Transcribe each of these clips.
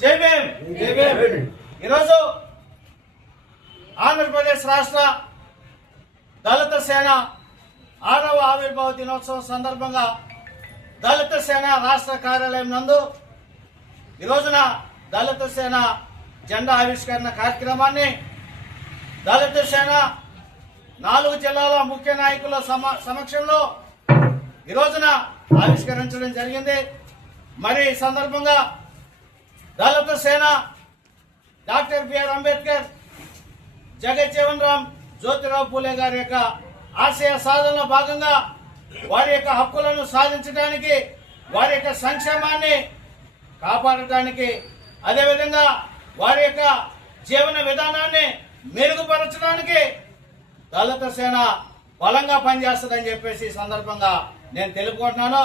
జై భీమ్. ఈరోజు ఆంధ్రప్రదేశ్ రాష్ట్ర దళిత సేన 6వ ఆవిర్భావ దినోత్సవం సందర్భంగా దళిత సేన రాష్ట్ర కార్యాలయం నందు ఈ రోజున దళిత సేన జెండా ఆవిష్కరణ కార్యక్రమాన్ని దళిత సేన 4 జిల్లాల ముఖ్య నాయకుల సమక్షంలో ఈ రోజున ఆవిష్కరించడం జరిగింది. మరి ఈ సందర్భంగా దళిత సేన డాక్టర్ బిఆర్ అంబేద్కర్, జగజ్జీవన్ రామ్, జ్యోతిరావు పూలే గారి యొక్క ఆశయ సాధనలో భాగంగా వారి యొక్క హక్కులను సాధించడానికి, వారి యొక్క సంక్షేమాన్ని కాపాడటానికి, అదేవిధంగా వారి యొక్క జీవన విధానాన్ని మెరుగుపరచడానికి దళిత సేన బలంగా పనిచేస్తుందని చెప్పేసి సందర్భంగా నేను తెలుపుకుంటున్నాను.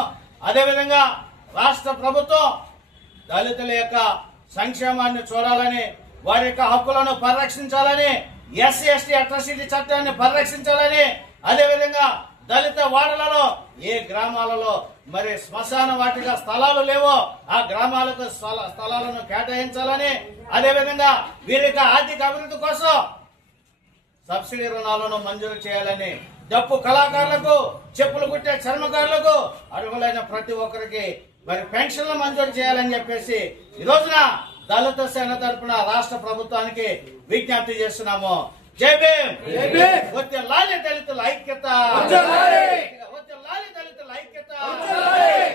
అదేవిధంగా రాష్ట్ర ప్రభుత్వం దళితుల యొక్క సంక్షేమాన్ని చూడాలని, వారి యొక్క హక్కులను పరిరక్షించాలని, ఎస్సీ ఎస్టీ అట్రాసిటీ చట్టాన్ని పరిరక్షించాలని, అదేవిధంగా దళిత వాడలలో ఏ గ్రామాలలో మరి శ్మశాన వాటిక స్థలాలు లేవో ఆ గ్రామాలకు స్థలాలను కేటాయించాలని, అదేవిధంగా వీరి యొక్క ఆర్థిక అభివృద్ధి కోసం సబ్సిడీ రుణాలను మంజూరు చేయాలని, డప్పు కళాకారులకు, చెప్పులు కుట్టే చర్మకారులకు, అర్హులైన ప్రతి ఒక్కరికి మరి పెన్షన్లు మంజూరు చేయాలని చెప్పేసి ఈ రోజున దళిత సేన తరపున రాష్ట్ర ప్రభుత్వానికి విజ్ఞప్తి చేస్తున్నాము. జై భీమ్. వర్ధిల్లాలి దళితుల ఐక్యత, వర్ధిల్లాలి దళితుల ఐక్యత,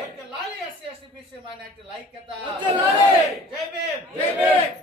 వర్ధిల్లాలి ఎస్సీ ఎస్టీ బీసీ మైనారిటీల ఐక్యత. జై భీమ్.